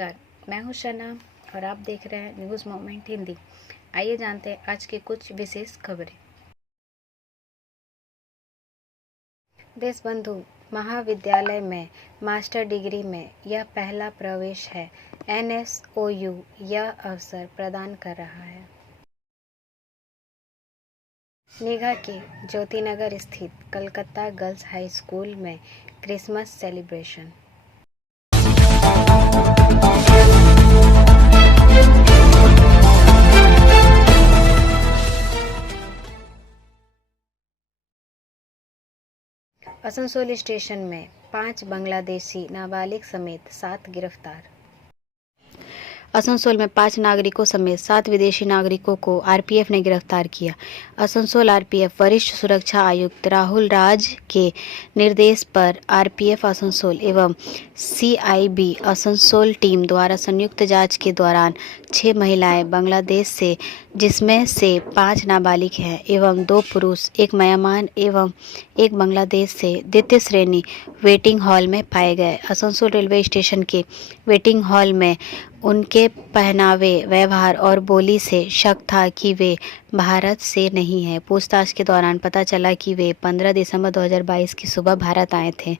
नमस्कार, मैं हूं शना और आप देख रहे हैं न्यूज़ मोमेंट हिंदी। आइए जानते हैं आज की कुछ विशेष खबरें। देशबंधु महाविद्यालय में मास्टर डिग्री में यह पहला प्रवेश है। NSOU यह अवसर प्रदान कर रहा है। निगह के ज्योतिनगर स्थित कलकत्ता गर्ल्स हाई स्कूल में क्रिसमस सेलिब्रेशन। आसनसोल स्टेशन में 5 बांग्लादेशी नाबालिग समेत 7 गिरफ्तार। आसनसोल में 5 नागरिकों समेत 7 विदेशी नागरिकों को आरपीएफ ने गिरफ्तार किया। आसनसोल आरपीएफ वरिष्ठ सुरक्षा आयुक्त राहुल राज के निर्देश पर आरपीएफ आसनसोल एवं सीआईबी आसनसोल टीम द्वारा संयुक्त जांच के दौरान 6 महिलाएं बांग्लादेश से, जिसमें से 5 नाबालिग हैं एवं 2 पुरुष, 1 म्यांमार एवं 1 बांग्लादेश से द्वितीय श्रेणी वेटिंग हॉल में पाए गए। आसनसोल रेलवे स्टेशन के वेटिंग हॉल में उनके पहनावे, व्यवहार और बोली से शक था कि वे भारत से नहीं हैं। पूछताछ के दौरान पता चला कि वे 15 दिसंबर 2022 की सुबह भारत आए थे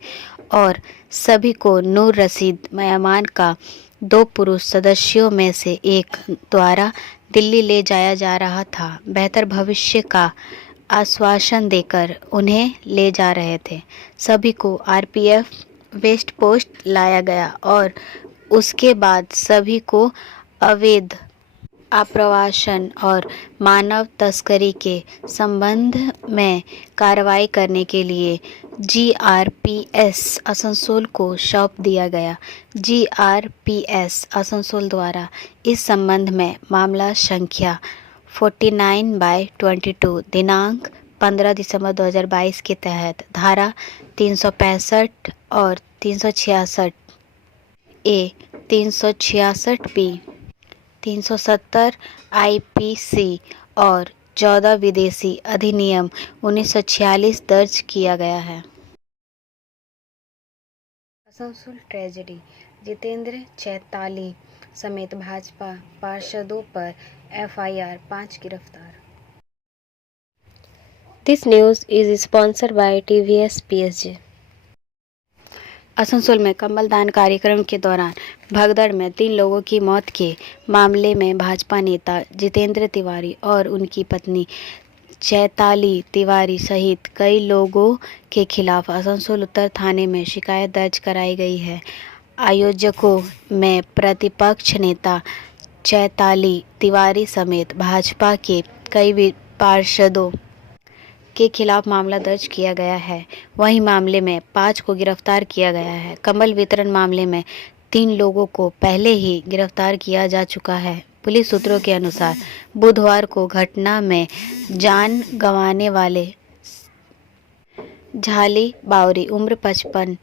और सभी को नूर रशीद म्यांमार का 2 पुरुष सदस्यों में से एक द्वारा दिल्ली ले जाया जा रहा था। बेहतर भविष्य का आश्वासन देकर उन्हें ले जा रहे थे। सभी को आरपीएफ वेस्ट पोस्ट लाया गया और उसके बाद सभी को अवैध आप्रवासन और मानव तस्करी के संबंध में कार्रवाई करने के लिए जीआरपीएस आसनसोल को सौंप दिया गया। जीआरपीएस आसनसोल द्वारा इस संबंध में मामला संख्या 49/22 दिनांक 15 दिसंबर 2022 के तहत धारा 365 और 366 ए, 366 बी, 370 आईपीसी और 14 विदेशी अधिनियम 1946 दर्ज किया गया है। आसनसोल ट्रेजेडी, जितेंद्र चैताली समेत भाजपा पार्षदों पर एफआईआर, 5 गिरफ्तार। This news is sponsored by TVS PSG. Asansol में कम्बल दान कार्यक्रम के दौरान भगदड़ में 3 लोगों की मौत के मामले में भाजपा नेता जितेंद्र तिवारी और उनकी पत्नी चैताली तिवारी सहित कई लोगों के खिलाफ आसनसोल उत्तर थाने में शिकायत दर्ज कराई गई है। आयोजकों में प्रतिपक्ष नेता चैताली तिवारी समेत भाजपा के कई पार्षदों के खिलाफ मामला दर्ज किया गया है। वहीं मामले में 5 को गिरफ्तार किया गया है। कंबल वितरण मामले में 3 लोगों को पहले ही गिरफ्तार किया जा चुका है। पुलिस सूत्रों के अनुसार बुधवार को घटना में जान गंवाने वाले झाली बावरी उम्र 55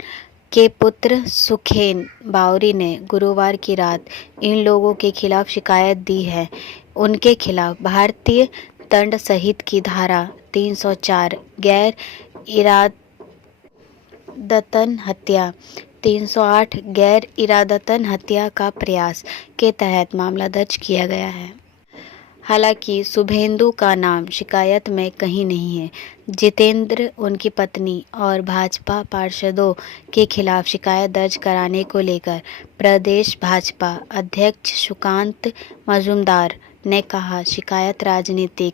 के पुत्र सुखेन बावरी ने गुरुवार की रात इन लोगों के खिलाफ शिकायत दी है। उनके खिलाफ भारतीय दंड संहिता की धारा 304 गैर इरादतन हत्या, 308 गैर इरादतन हत्या का प्रयास के तहत मामला दर्ज किया गया है। हालांकि शुभेंदु का नाम शिकायत में कहीं नहीं है। जितेंद्र, उनकी पत्नी और भाजपा पार्षदों के खिलाफ शिकायत दर्ज कराने को लेकर प्रदेश भाजपा अध्यक्ष सुकांत मजूमदार ने कहा, शिकायत राजनीतिक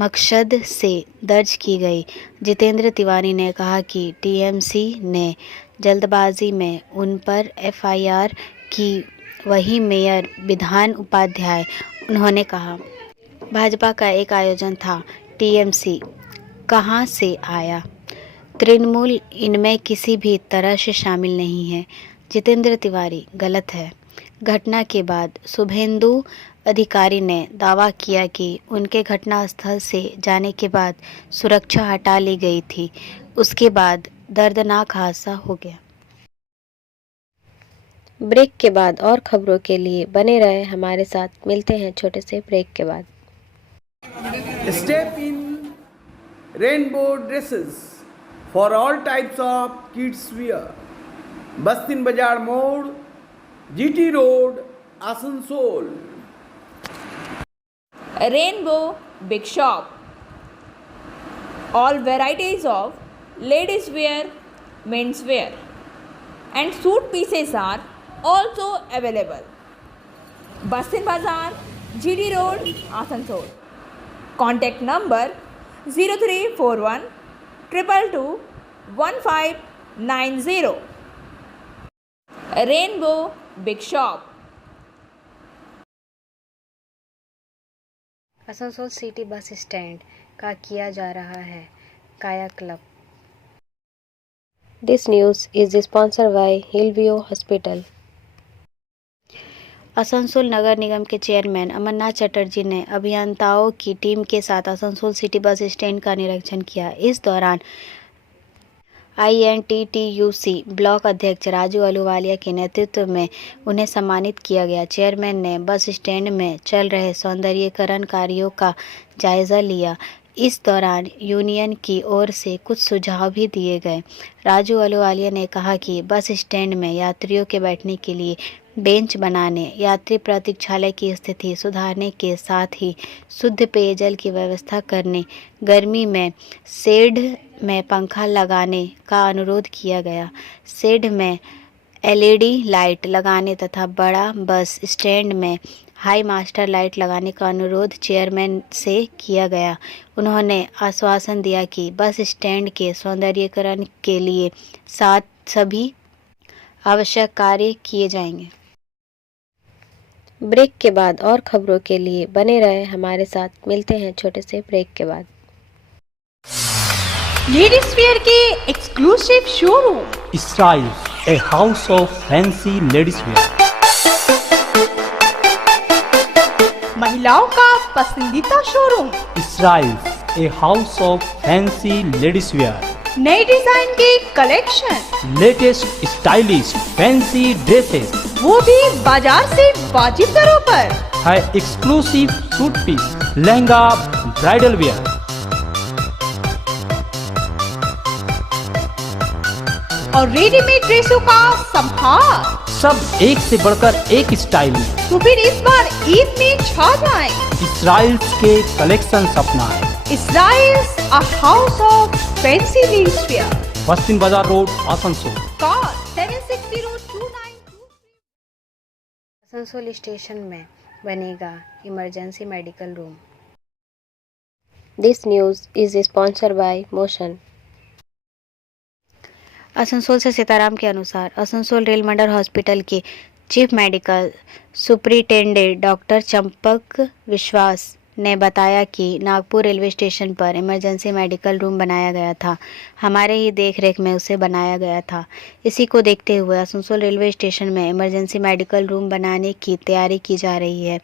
मकसद से दर्ज की गई। जितेंद्र तिवारी ने कहा कि टीएमसी ने जल्दबाजी में उन पर एफआईआर की। वहीं मेयर विधान उपाध्याय, उन्होंने कहा, भाजपा का एक आयोजन था, टीएमसी कहां से आया? तृणमूल इनमें किसी भी तरह से शामिल नहीं है। जितेंद्र तिवारी गलत है। घटना के बाद शुभेंदु अधिकारी ने दावा किया कि उनके घटनास्थल से जाने के बाद सुरक्षा हटा ली गई थी। उसके बाद दर्दनाक हादसा हो गया। ब्रेक के बाद और खबरों के लिए बने रहे हमारे साथ। मिलते हैं छोटे से ब्रेक के बाद। Step in rainbow dresses for all types of kids wear. Bastin Bazaar Mode, GT Road, Asansol. Rainbow Big Shop. All varieties of ladies wear, men's wear and suit pieces are also available. Basin Bazaar, GD Road, Asansol. Contact number 0341 222 1590. Rainbow Big Shop. Asansol city bus stand का किया जा रहा है कायाकल्प। This news is sponsored by Hillview Hospital. Asansol नगर निगम के chairman Amarnath Chatterjee ने अभियंताओं की टीम के साथ आसनसोल सिटी बस स्टैंड का निरीक्षण किया। इस दौरान INTTUC ब्लॉक अध्यक्ष राजू अहलूवालिया के नेतृत्व में उन्हें सम्मानित किया गया। चेयरमैन ने बस स्टैंड में चल रहे सौंदर्यीकरण कार्यों का जायजा लिया। इस दौरान यूनियन की ओर से कुछ सुझाव भी दिए गए। राजू अहलूवालिया ने कहा कि बस स्टैंड में यात्रियों के बैठने के लिए बेंच बनाने, यात्री प्रतीक्षालय की स्थिति सुधारने के साथ ही शुद्ध पेयजल की व्यवस्था करने, गर्मी में शेड में पंखा लगाने का अनुरोध किया गया। शेड में LED लाइट लगाने तथा बड़ा बस स्टैंड में हाई मास्टर लाइट लगाने का अनुरोध चेयरमैन से किया गया। उन्होंने आश्वासन दिया कि बस स्टैंड के सौंदर्यीकरण के लिए सभी आवश्यक कार्य किए जाएंगे। ब्रेक के बाद और खबरों के लिए बने रहे हमारे साथ। मिलते हैं छोटे से ब्रेक के बाद। लेडीज वेयर के exclusive showroom Israel, a house of fancy ladies wear. महिलाओं का पसंदीदा showroom Israel, a house of fancy ladies wear. नए डिजाइन के collection, Latest stylish fancy dresses वो भी बाजार से वाजिब दरों पर। है exclusive suit piece, lehenga, bridal wear, और रेडीमेड ड्रेसों का संभार। सब एक से बढ़कर एक स्टाइल में। तो फिर इस बार ईद में छा जाएं। इसराइल्स के कलेक्शन अपनाएं। Israel's a house of fancy ladies wear. बस्तिन बाजार road, Asansol. Call 7602923. Asansol station में बनेगा emergency medical room. This news is sponsored by Motion. Asansol से सीताराम के अनुसार आसनसोल रेल मंडल हॉस्पिटल के chief medical superintendent doctor Champak विश्वास ने बताया कि नागपुर रेलवे स्टेशन पर इमरजेंसी मेडिकल रूम बनाया गया था। हमारे ही देखरेख में उसे बनाया गया था। इसी को देखते हुए आसनसोल रेलवे स्टेशन में इमरजेंसी मेडिकल रूम बनाने की तैयारी की जा रही है,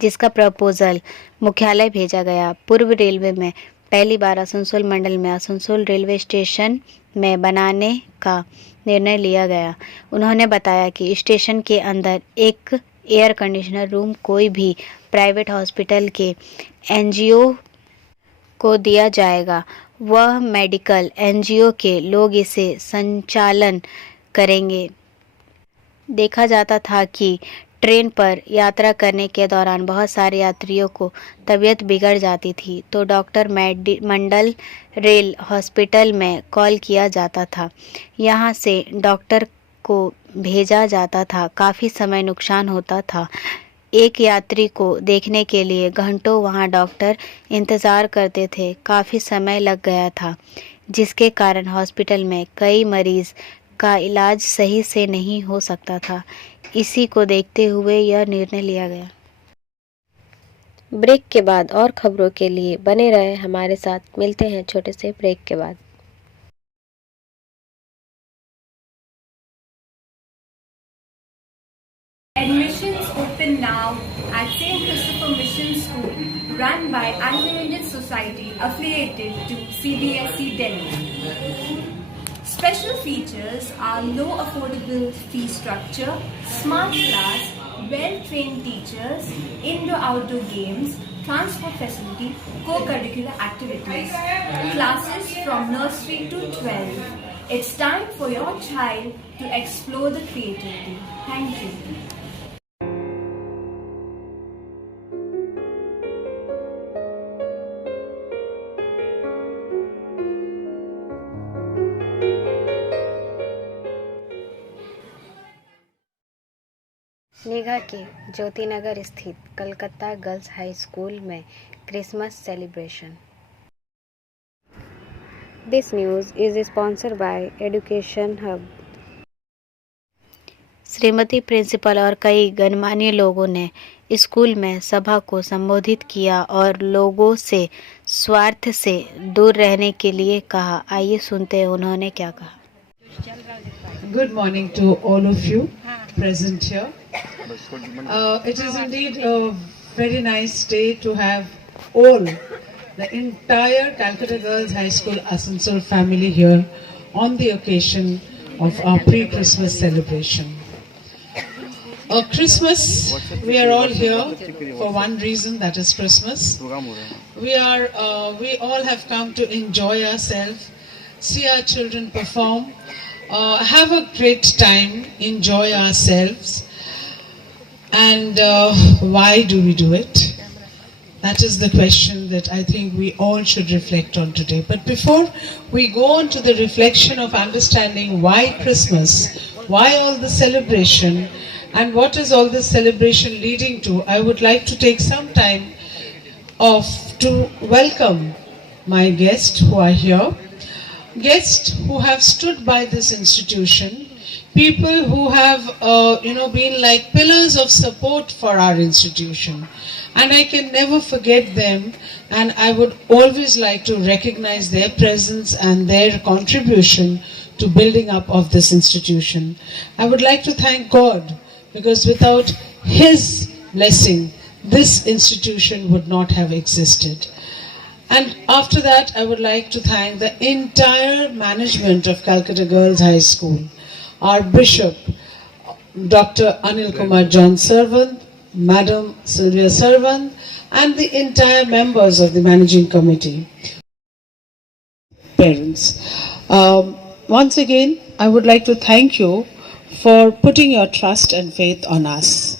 जिसका प्रपोजल मुख्यालय भेजा गया। पूर्व रेलवे में पहली बार आसनसोल मंडल में आसनसोल रेलवे स्टेशन में बनाने का निर्णय लिया गया। उन्होंने बताया कि स्टेशन के अंदर एक एयर कंडीशनर रूम कोई भी प्राइवेट हॉस्पिटल के NGO को दिया जाएगा। वह मेडिकल NGO के लोग इसे संचालन करेंगे। देखा जाता था कि ट्रेन पर यात्रा करने के दौरान बहुत सारे यात्रियों को तबीयत बिगड़ जाती थी, तो डॉक्टर मंडल रेल हॉस्पिटल में कॉल किया जाता था। यहाँ से डॉक्टर को भेजा जाता था। काफ़ी समय नुकसान होता था। एक यात्री को देखने के लिए घंटों वहाँ डॉक्टर इंतज़ार करते थे। काफ़ी समय लग गया था, जिसके कारण हॉस्पिटल में कई मरीज़ का इलाज सही से नहीं हो सकता था। इसी को देखते हुए यह निर्णय लिया गया। ब्रेक के बाद और खबरों के लिए बने रहे हमारे साथ। मिलते हैं छोटे से ब्रेक के बाद। Admissions open now at St. Christopher Mission School, run by Anglo-Indian Society affiliated to CBSE Delhi. Special features are low affordable fee structure, smart class, well-trained teachers, indoor-outdoor games, transport facility, co-curricular activities, classes from nursery to 12, It's time for your child to explore the creativity. Thank you. निगा के ज्योतिनगर स्थित Calcutta girls high school में Christmas celebration. This news is sponsored by education hub. Shrimati principal और कई गणमान्य लोगों ने school में सभा को संबोधित किया और लोगों से स्वार्थ से दूर रहने के लिए कहा। आइए सुनते हैं उन्होंने क्या कहा। Good morning to all of you present here. It is indeed a very nice day to have all the entire Calcutta Girls High School Asansol family here on the occasion of our pre-Christmas celebration. Christmas, we are all here for one reason, that is Christmas. We all have come to enjoy ourselves, see our children perform, have a great time, enjoy ourselves. And why do we do it? That is the question that I think we all should reflect on today. But before we go on to the reflection of understanding why Christmas, why all the celebration, and what is all this celebration leading to, I would like to take some time off to welcome my guests who are here, guests who have stood by this institution, people who have been like pillars of support for our institution, and I can never forget them, and I would always like to recognize their presence and their contribution to building up of this institution. I would like to thank God, because without His blessing this institution would not have existed. And after that, I would like to thank the entire management of Calcutta Girls High School, our Bishop, Dr. Anil Kumar John Servant, Madam Sylvia Servant, and the entire members of the managing committee. Parents, once again, I would like to thank you for putting your trust and faith on us.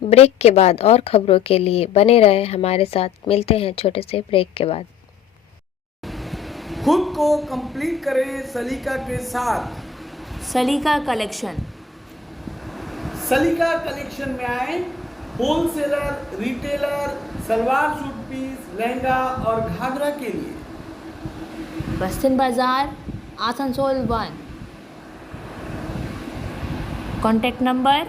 Break के बाद और खबरों के लिए बने रहे हमारे साथ। मिलते हैं छोटे से ब्रेक के बाद। खुद को कंप्लीट करें सलीका के साथ। सलीका कलेक्शन। सलीका कलेक्शन में आए wholesaler, retailer, salwar suit piece, lehenga और घाघरा के लिए। बस्तिन बाजार, आसनसोल 1। Contact number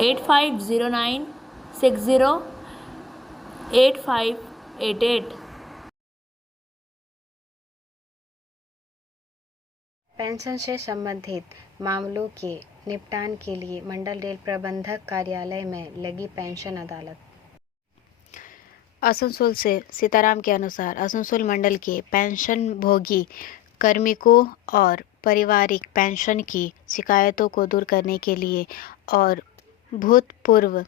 8509608588। पेंशन से संबंधित मामलों के निपटान के लिए मंडल रेल प्रबंधक कार्यालय में लगी पेंशन अदालत। आसनसोल से सीताराम के अनुसार आसनसोल मंडल के पेंशन भोगी कार्मिकों और पारिवारिक पेंशन की शिकायतों को दूर करने के लिए और भूतपूर्व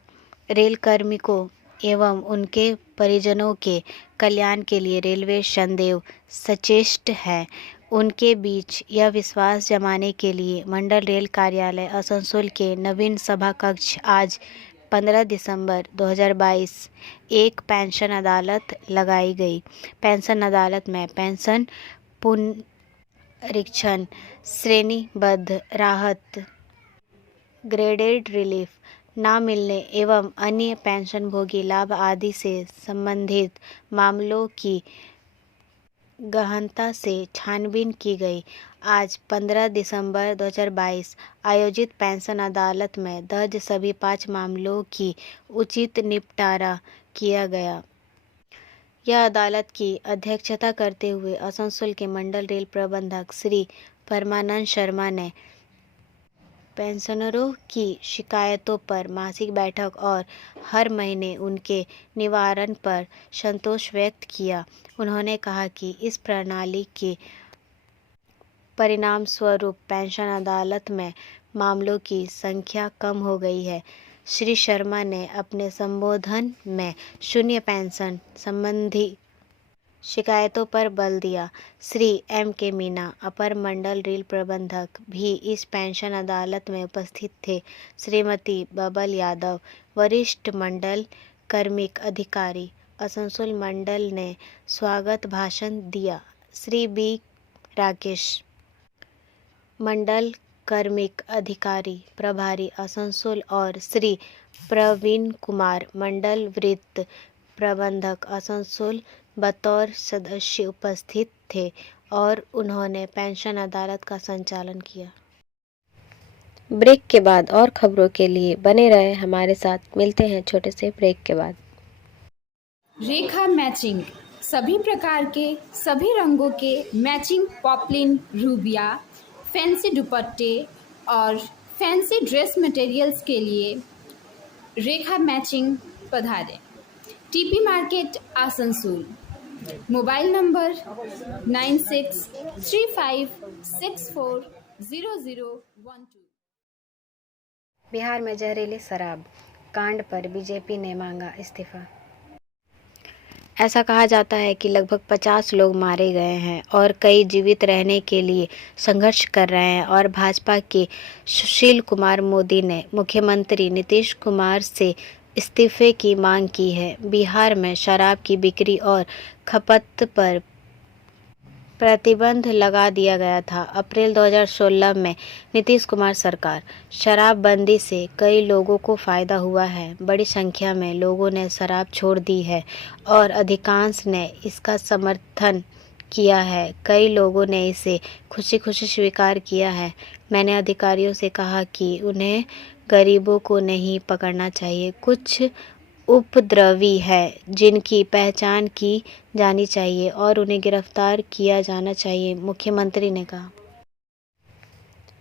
रेल कार्मिकों एवं उनके परिजनों के कल्याण के लिए रेलवे सदैव सचेष्ट है। उनके बीच यह विश्वास जमाने के लिए मंडल रेल कार्यालय आसनसोल के नवीन सभा कक्ष आज 15 दिसंबर 2022 एक पेंशन अदालत लगाई गई। पेंशन अदालत में पेंशन पुनरीक्षण, श्रेणीबद्ध राहत, ग्रेडेड रिलीफ ना मिलने एवं अन्य पेंशन भोगी लाभ आदि से संबंधित मामलों की गहनता से छानबीन की गई। आज 15 दिसंबर 2022 आयोजित पेंशन अदालत में दर्ज सभी 5 मामलों की उचित निपटारा किया गया। यह अदालत की अध्यक्षता करते हुए आसनसोल के मंडल रेल प्रबंधक श्री परमानंद शर्मा ने पेंशनरों की शिकायतों पर मासिक बैठक और हर महीने उनके निवारण पर संतोष व्यक्त किया। उन्होंने कहा कि इस प्रणाली के परिणाम स्वरूप पेंशन अदालत में मामलों की संख्या कम हो गई है। श्री शर्मा ने अपने संबोधन में शून्य पेंशन संबंधी शिकायतों पर बल दिया। श्री M.K. मीना, अपर मंडल रेल प्रबंधक, भी इस पेंशन अदालत में उपस्थित थे। श्रीमती बबल यादव, वरिष्ठ मंडल कार्मिक अधिकारी, आसनसोल मंडल ने स्वागत भाषण दिया। श्री B. राकेश, मंडल कार्मिक अधिकारी प्रभारी, आसनसोल, और श्री प्रवीण कुमार, मंडल वृत्त प्रबंधक, आसनसोल, बतौर सदस्य उपस्थित थे और उन्होंने पेंशन अदालत का संचालन किया। ब्रेक के बाद और खबरों के लिए बने रहे हमारे साथ। मिलते हैं छोटे से ब्रेक के बाद। रेखा मैचिंग, सभी प्रकार के सभी रंगों के मैचिंग पॉपलिन, रूबिया, फैंसी दुपट्टे और फैंसी ड्रेस मटेरियल्स के लिए रेखा मैचिंग पधारें। TP market, Asansol. Mobile number 9635640012। Bihar में जहरीली शराब कांड पर बीजेपी ने मांगा इस्तीफा। ऐसा कहा जाता है कि लगभग 50 लोग मारे गए हैं और कई जीवित रहने के लिए संघर्ष कर रहे हैं और भाजपा के सुशील कुमार मोदी ने मुख्यमंत्री नीतीश कुमार से इस्तीफे की मांग की है। बिहार में शराब की बिक्री और खपत पर प्रतिबंध लगा दिया गया था। अप्रैल 2016 में नीतीश कुमार सरकार शराबबंदी से कई लोगों को फ़ायदा हुआ है। बड़ी संख्या में लोगों ने शराब छोड़ दी है और अधिकांश ने इसका समर्थन किया है। कई लोगों ने इसे खुशी खुशी स्वीकार किया है। मैंने अधिकारियों से कहा कि उन्हें गरीबों को नहीं पकड़ना चाहिए। कुछ उपद्रवी है जिनकी पहचान की जानी चाहिए और उन्हें गिरफ्तार किया जाना चाहिए, मुख्यमंत्री ने कहा।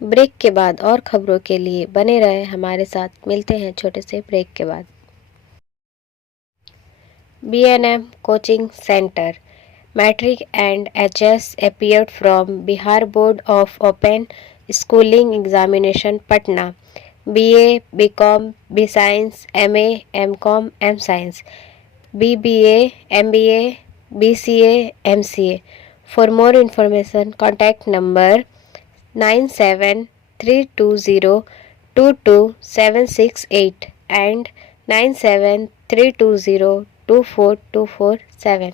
ब्रेक के बाद और खबरों के लिए बने रहे हमारे साथ। मिलते हैं छोटे से ब्रेक के बाद। B&M coaching centre matric and HS appeared from Bihar Board of Open Schooling Examination Patna. BA, BCom, B-Science, MA, MCom, M-Science, BBA, MBA, BCA, MCA. For more information, contact number 9732022768 and 9732024247.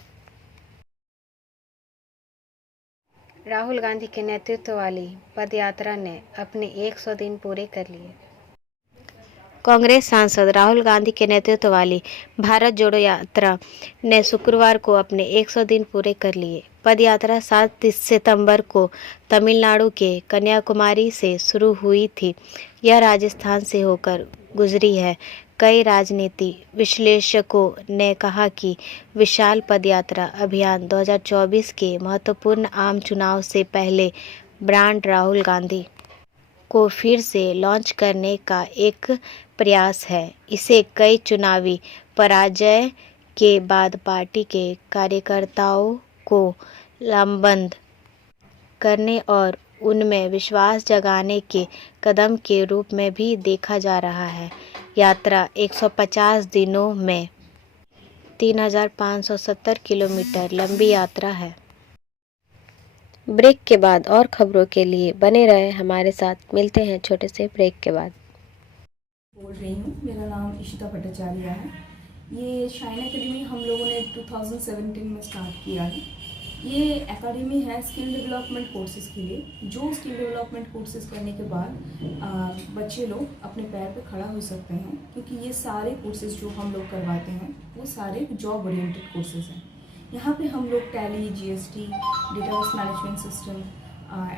Rahul Gandhi के नेतृत्व वाली पदयात्रा ने अपने 100 दिन पूरे कर लिए। कांग्रेस सांसद राहुल गांधी के नेतृत्व वाली भारत जोड़ो यात्रा ने शुक्रवार को अपने 100 दिन पूरे कर लिए। पदयात्रा 7 सितंबर को तमिलनाडु के कन्याकुमारी से शुरू हुई थी। यह राजस्थान से होकर गुजरी है। कई राजनीति विश्लेषकों ने कहा कि विशाल पदयात्रा अभियान 2024 के महत्वपूर्ण आम चुनाव से पहले ब्रांड राहुल गांधी को फिर से लॉन्च करने का एक प्रयास है। इसे कई चुनावी पराजय के बाद पार्टी के कार्यकर्ताओं को लामबंद करने और उनमें विश्वास जगाने के कदम के रूप में भी देखा जा रहा है। यात्रा 150 दिनों में 3570 किलोमीटर लंबी यात्रा है। ब्रेक के बाद और खबरों के लिए बने रहे हमारे साथ। मिलते हैं छोटे से ब्रेक के बाद। बोल रही हूँ, मेरा नाम इशिता भट्टाचार्य है। ये शाइन एकेडमी हम लोगों ने 2017 में स्टार्ट किया है। ये एकेडमी है स्किल डेवलपमेंट कोर्सेज़ के लिए। जो स्किल डेवलपमेंट कोर्सेज़ करने के बाद बच्चे लोग अपने पैर पे खड़ा हो सकते हैं, क्योंकि ये सारे कोर्सेज़ जो हम लोग करवाते हैं वो सारे जॉब ओरिएंटेड कोर्सेज़ हैं। यहाँ पे हम लोग Tally, GST, database management system,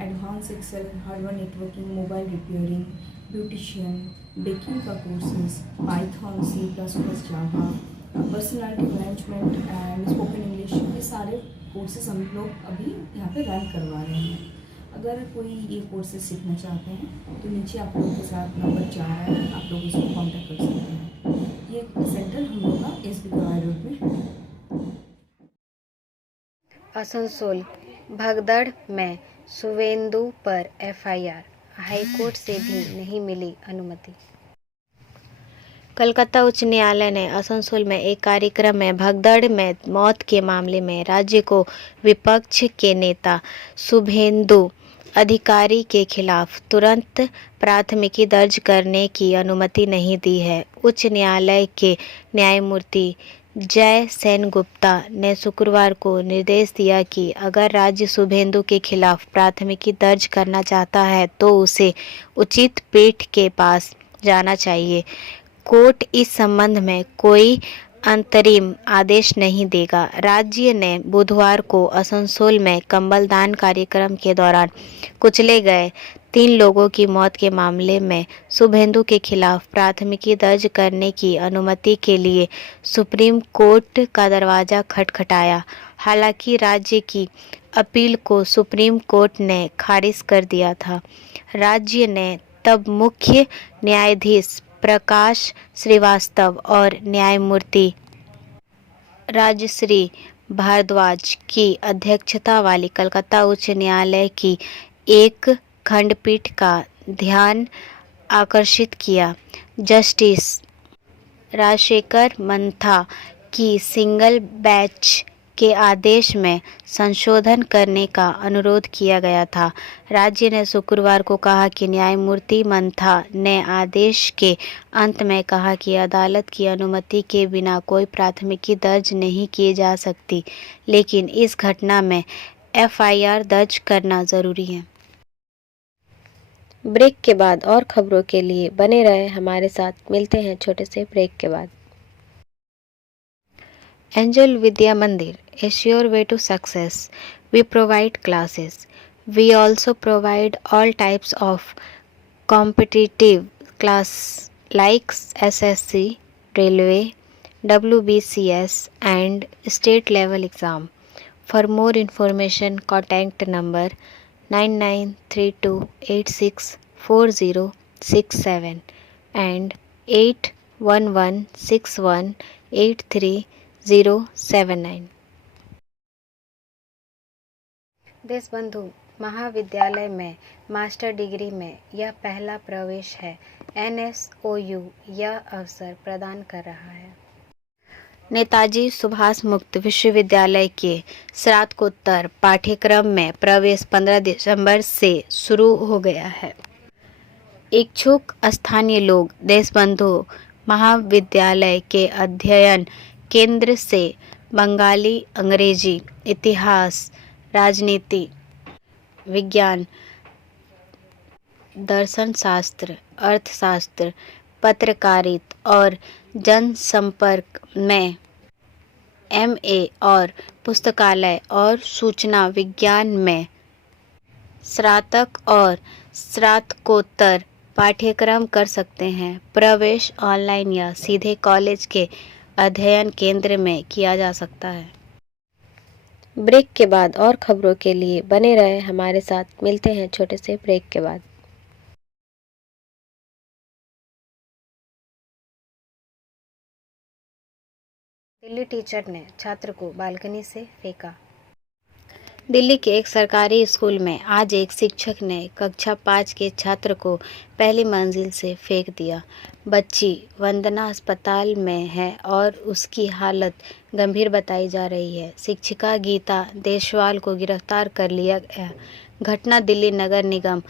advance Excel, hardware networking, mobile repairing, beautician, baking का courses, Python, C++, Java, personality management and spoken English, ये सारे कोर्सेज हम लोग अभी यहाँ पे रन करवा रहे हैं। अगर कोई ये कोर्सेज सीखना चाहते हैं तो नीचे आप लोगों के साथ नंबर जा रहा है, आप लोग इसको कांटेक्ट कर सकते हैं। ये सेंटर हम लोग का SB गवाई रोड में है। आसनसोल भगदड़ में शुभेंदु पर FIR, हाईकोर्ट से भी नहीं मिली अनुमति। कलकत्ता उच्च न्यायालय ने आसनसोल में एक कार्यक्रम में भगदड़ में मौत के मामले में राज्य को विपक्ष के नेता शुभेंदु अधिकारी के खिलाफ तुरंत प्राथमिकी दर्ज करने की अनुमति नहीं दी है। उच्च न्यायालय के न्यायमूर्ति जय सेनगुप्ता ने शुक्रवार को निर्देश दिया कि अगर राज्य शुभेंदु के खिलाफ प्राथमिकी दर्ज करना चाहता है तो उसे उचित पीठ के पास जाना चाहिए। कोर्ट इस संबंध में कोई अंतरिम आदेश नहीं देगा। राज्य ने बुधवार को आसनसोल में कंबल दान कार्यक्रम के दौरान कुचले गए 3 लोगों की मौत के मामले में शुभेंदु के खिलाफ प्राथमिकी दर्ज करने की अनुमति के लिए सुप्रीम कोर्ट का दरवाजा खटखटाया। हालांकि राज्य की अपील को सुप्रीम कोर्ट ने खारिज कर दिया था। राज्य ने तब मुख्य न्यायाधीश प्रकाश श्रीवास्तव और न्यायमूर्ति राजश्री भारद्वाज की अध्यक्षता वाली कलकत्ता उच्च न्यायालय की एक खंडपीठ का ध्यान आकर्षित किया। जस्टिस राजशेखर मंथा की सिंगल बेंच के आदेश में संशोधन करने का अनुरोध किया गया था। राज्य ने शुक्रवार को कहा कि न्यायमूर्ति मंथा ने आदेश के अंत में कहा कि अदालत की अनुमति के बिना कोई प्राथमिकी दर्ज नहीं की जा सकती, लेकिन इस घटना में FIR दर्ज करना जरूरी है। ब्रेक के बाद और खबरों के लिए बने रहे हमारे साथ। मिलते हैं छोटे से ब्रेक के बाद। Angel Vidya Mandir is your way to success. We provide classes. We also provide all types of competitive class like SSC, Railway, WBCS and state level exam. For more information, contact number 9932864067 and 8116183079। Deshbandhu महाविद्यालय में master degree में यह पहला प्रवेश है। NSOU यह अवसर प्रदान कर रहा है। नेताजी सुभाष मुक्त विश्वविद्यालय के स्नातकोत्तर पाठ्यक्रम में प्रवेश 15 दिसंबर से शुरू हो गया है। इच्छुक स्थानीय लोग देशबंधु महाविद्यालय के अध्ययन केंद्र से बंगाली, अंग्रेजी, इतिहास, राजनीति, विज्ञान, दर्शन शास्त्र, अर्थशास्त्र, पत्रकारिता और जनसंपर्क में MA और पुस्तकालय और सूचना विज्ञान में स्नातक और स्नातकोत्तर पाठ्यक्रम कर सकते हैं। प्रवेश ऑनलाइन या सीधे कॉलेज के अध्ययन केंद्र में किया जा सकता है। ब्रेक के बाद और खबरों के लिए बने रहे हमारे साथ। मिलते हैं छोटे से ब्रेक के बाद। दिल्ली टीचर ने छात्र को बालकनी से फेंका। दिल्ली के एक सरकारी स्कूल में आज एक शिक्षक ने कक्षा 5 के छात्र को पहली मंजिल से फेंक दिया। बच्ची वंदना अस्पताल में है और उसकी हालत गंभीर बताई जा रही है। शिक्षिका गीता देशवाल को गिरफ्तार कर लिया गया। घटना दिल्ली नगर निगम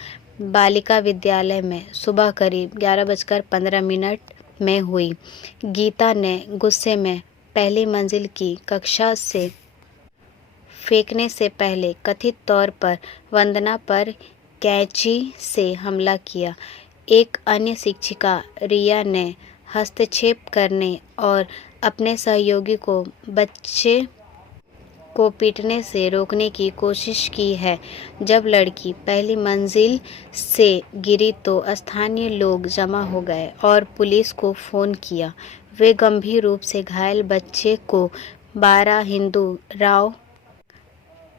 बालिका विद्यालय में सुबह करीब 11:15 में हुई। गीता ने गुस्से में पहली मंजिल की कक्षा से फेंकने से पहले कथित तौर पर वंदना पर कैंची से हमला किया। एक अन्य शिक्षिका रिया ने हस्तक्षेप करने और अपने सहयोगी को बच्चे को पीटने से रोकने की कोशिश की है। जब लड़की पहली मंजिल से गिरी तो स्थानीय लोग जमा हो गए और पुलिस को फ़ोन किया। वे गंभीर रूप से घायल बच्चे को 12 हिंदू राव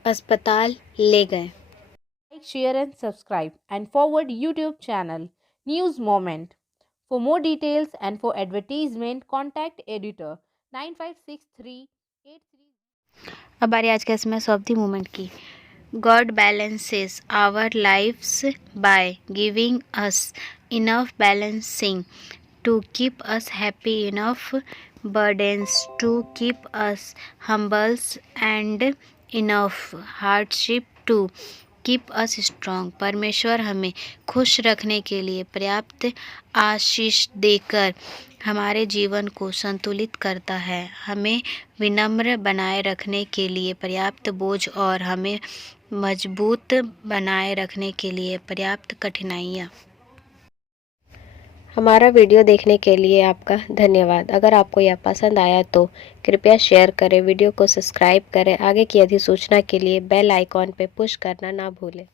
अस्पताल ले गए। Like, share and subscribe and forward YouTube channel News Moment. For more details and for advertisement, contact editor 956383. अब बारी आज के एसएमएस ऑफ द मोमेंट की। God balances our lives by giving us enough balancing to keep us happy, enough burdens to keep us humbles and enough hardship to keep us strong. परमेश्वर हमें खुश रखने के लिए पर्याप्त आशीष देकर हमारे जीवन को संतुलित करता है, हमें विनम्र बनाए रखने के लिए पर्याप्त बोझ और हमें मजबूत बनाए रखने के लिए पर्याप्त कठिनाइयाँ। हमारा वीडियो देखने के लिए आपका धन्यवाद। अगर आपको यह पसंद आया तो कृपया शेयर करें, वीडियो को सब्सक्राइब करें। आगे की अधिसूचना के लिए बेल आइकॉन पर पुश करना ना भूलें।